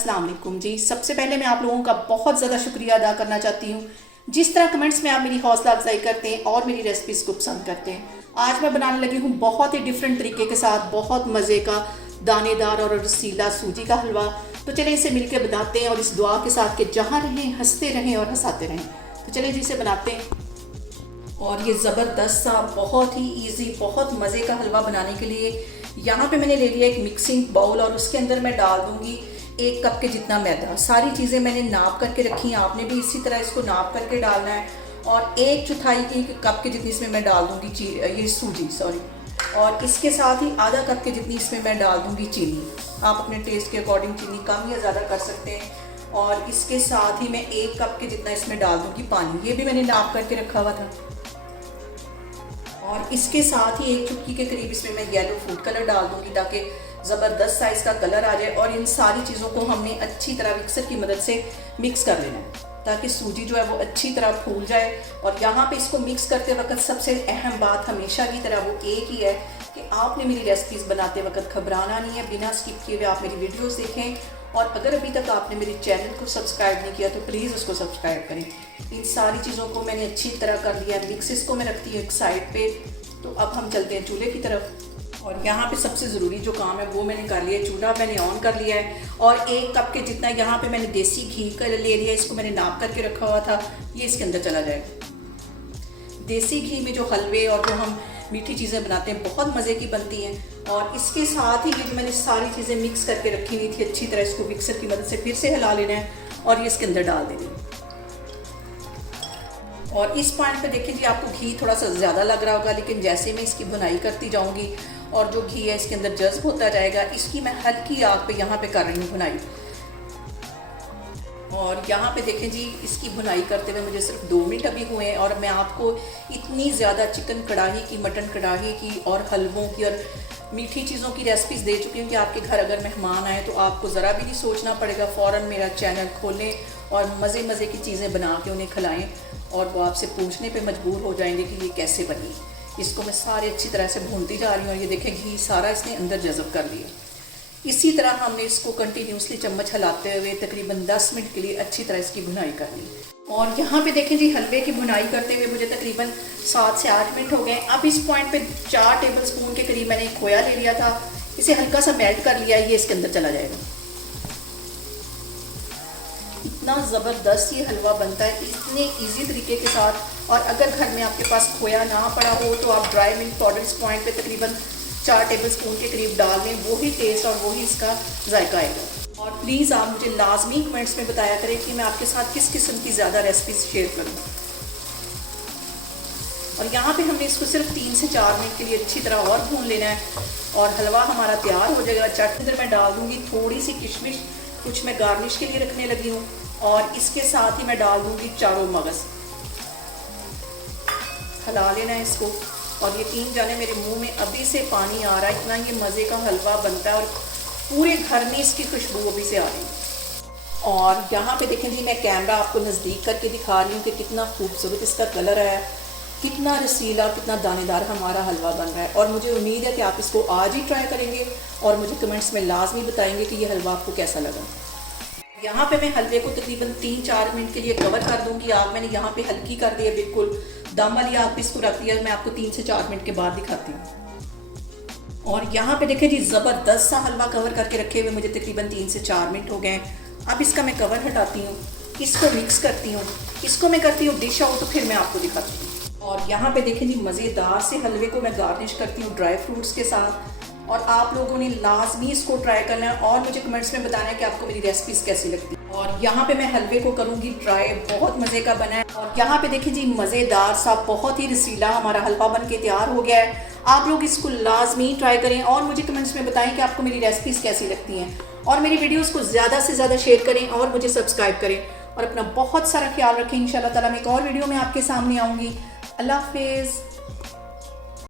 अस्सलाम वालेकुम जी। सबसे पहले मैं आप लोगों का बहुत ज़्यादा शुक्रिया अदा करना चाहती हूँ जिस तरह कमेंट्स में आप मेरी हौसला अफजाई करते हैं और मेरी रेसिपीज़ को पसंद करते हैं। आज मैं बनाने लगी हूँ बहुत ही डिफरेंट तरीके के साथ बहुत मज़े का दानेदार और रसीला सूजी का हलवा। तो चलें इसे मिलकर बनाते हैं और इस दुआ के साथ कि जहाँ रहें हंसते रहें और हंसाते रहें। तो चलें जी इसे बनाते हैं। और ये ज़बरदस्त सा बहुत ही इजी बहुत मज़े का हलवा बनाने के लिए यहाँ पे मैंने ले लिया एक मिक्सिंग बाउल और उसके अंदर मैं डाल दूँगी 1 कप के जितना मैदा। सारी चीज़ें मैंने नाप करके रखी हैं, आपने भी इसी तरह इसको नाप करके डालना है। और 1/4 कप के जितनी इसमें मैं डाल दूँगी ये सूजी और इसके साथ ही आधा कप के जितनी इसमें मैं डाल दूँगी चीनी। आप अपने टेस्ट के अकॉर्डिंग चीनी कम या ज़्यादा कर सकते हैं। और इसके साथ ही मैं 1 कप के जितना इसमें डाल दूँगी पानी, ये भी मैंने नाप करके रखा हुआ था। और इसके साथ ही 1 चुटकी के करीब इसमें मैं येलो फूड कलर डाल दूँगी ताकि ज़बरदस्त साइज़ का कलर आ जाए। और इन सारी चीज़ों को हमने अच्छी तरह मिक्सर की मदद से मिक्स कर लेना है ताकि सूजी जो है वो अच्छी तरह फूल जाए। और यहाँ पे इसको मिक्स करते वक्त सबसे अहम बात हमेशा की तरह वो एक ही है कि आपने मेरी रेसिपीज़ बनाते वक्त घबराना नहीं है, बिना स्किप किए हुए आप मेरी वीडियोस देखें। और अगर अभी तक आपने मेरे चैनल को सब्सक्राइब नहीं किया तो प्लीज़ उसको सब्सक्राइब करें। इन सारी चीज़ों को मैंने अच्छी तरह कर लिया, मिक्सिस को मैं रखती हूँ एक साइड पे। तो अब हम चलते हैं चूल्हे की तरफ। और यहाँ पे सबसे ज़रूरी जो काम है वो मैंने कर लिया, चूल्हा मैंने ऑन कर लिया है। और 1 कप के जितना यहाँ पे मैंने देसी घी कर ले लिया, इसको मैंने नाप करके रखा हुआ था, ये इसके अंदर चला जाएगा। देसी घी में जो हलवे और जो हम मीठी चीज़ें बनाते हैं बहुत मज़े की बनती हैं। और इसके साथ ही ये जो मैंने सारी चीज़ें मिक्स करके रखी हुई थी अच्छी तरह, इसको मिक्सर की मदद से फिर से हिला लेना है और ये इसके अंदर डाल देनी है। और इस पॉइंट पे देखिए जी आपको घी थोड़ा सा ज़्यादा लग रहा होगा, लेकिन जैसे मैं इसकी भुनाई करती जाऊंगी और जो घी है इसके अंदर जज्ब होता जाएगा, इसकी मैं हल्की आग पे यहाँ पे कर रही हूँ भुनाई। और यहाँ पे देखें जी इसकी भुनाई करते हुए मुझे सिर्फ 2 मिनट अभी हुए हैं। और मैं आपको इतनी ज़्यादा चिकन कढ़ाई की, मटन कढ़ाई की और हलवों की और मीठी चीज़ों की रेसिपीज़ दे चुकी हूँ कि आपके घर अगर मेहमान आए तो आपको ज़रा भी नहीं सोचना पड़ेगा, फ़ौरन मेरा चैनल खोलें और मज़े मज़े की चीज़ें बना के उन्हें खिलाएं और वो आपसे पूछने पे मजबूर हो जाएंगे कि ये कैसे बनी। इसको मैं सारे अच्छी तरह से भूनती जा रही हूँ और ये देखें घी सारा इसने अंदर जज़ब कर लिया। इसी तरह हमने इसको कंटिन्यूसली चम्मच हिलाते हुए तकरीबन 10 मिनट के लिए अच्छी तरह इसकी भुनाई कर ली। और यहाँ पे देखें जी हलवे की भुनाई करते हुए मुझे तकरीबन 7 से 8 मिनट हो गए। अब इस पॉइंट पे 4 टेबलस्पून के करीब मैंने खोया ले लिया था, इसे हल्का सा मेल्ट कर लिया, ये इसके अंदर चला जाएगा। इतना ज़बरदस्त ये हलवा बनता है इतने इजी तरीके के साथ। और अगर घर में आपके पास खोया ना पड़ा हो तो आप ड्राई मिल्क पाउडर इस पॉइंट पे तकरीबन 4 टेबलस्पून के करीब डाल दें, वही टेस्ट और वही इसका जायका आएगा। और प्लीज़ आप मुझे लाजमी कमेंट्स में बताया करें कि मैं आपके साथ किस किस्म की ज़्यादा रेसिपीज शेयर करूँ। और यहाँ पे हमने इसको सिर्फ 3 से 4 मिनट के लिए अच्छी तरह और भून लेना है और हलवा हमारा तैयार हो जाएगा। चट अंदर मैं डाल दूँगी थोड़ी सी किशमिश, कुछ मैं गार्निश के लिए रखने लगी हूँ। और इसके साथ ही मैं डाल दूँगी चारों मगज़। हिला लेना है इसको। और यकीन जाने मेरे मुंह में अभी से पानी आ रहा है, इतना ये मज़े का हलवा बनता है और पूरे घर में इसकी खुशबू अभी से आ रही है। और यहाँ पे देखें जी मैं कैमरा आपको नज़दीक करके दिखा रही हूँ कि कितना खूबसूरत इसका कलर है, कितना रसीला, कितना दानेदार हमारा हलवा बन रहा है। और मुझे उम्मीद है कि आप इसको आज ही ट्राई करेंगे और मुझे कमेंट्स में लाजमी बताएंगे कि ये हलवा आपको कैसा लगा। यहाँ पे मैं हलवे को तकरीबन 3-4 मिनट के लिए कवर कर दूँगी। आग मैंने यहाँ पे हल्की कर दी है, बिल्कुल दम वाली आग पे इसको रख दिया। मैं आपको 3 से 4 मिनट के बाद दिखाती हूँ। और यहाँ पे देखें जी ज़बरदस्त सा हलवा कवर करके रखे हुए मुझे तकरीबन 3 से 4 मिनट हो गए। अब इसका मैं कवर हटाती हूँ, इसको मिक्स करती हूँ, इसको मैं करती हूँ डिश आउट, तो फिर मैं आपको दिखाती हूँ। और यहाँ पे देखें जी मज़ेदार से हलवे को मैं गार्निश करती हूँ ड्राई फ्रूट्स के साथ। और आप लोगों ने लाजमी इसको ट्राई करना है और मुझे कमेंट्स में बताना है कि आपको मेरी रेसिपीज़ कैसी लगती है। और यहाँ पे मैं हलवे को करूँगी ट्राई, बहुत मज़े का बना है। और यहाँ पे देखिए जी मज़ेदार सा बहुत ही रसीला हमारा हलवा बन के तैयार हो गया है। आप लोग इसको लाजमी ट्राई करें और मुझे कमेंट्स में बताएं कि आपको मेरी रेसिपीज़ कैसी लगती हैं। और मेरी वीडियोज़ को ज़्यादा से ज़्यादा शेयर करें और मुझे सब्सक्राइब करें। और अपना बहुत सारा ख्याल रखें। इंशाल्लाह ताला मैं एक और वीडियो में आपके सामने आऊँगी। अल्लाह हाफिज़।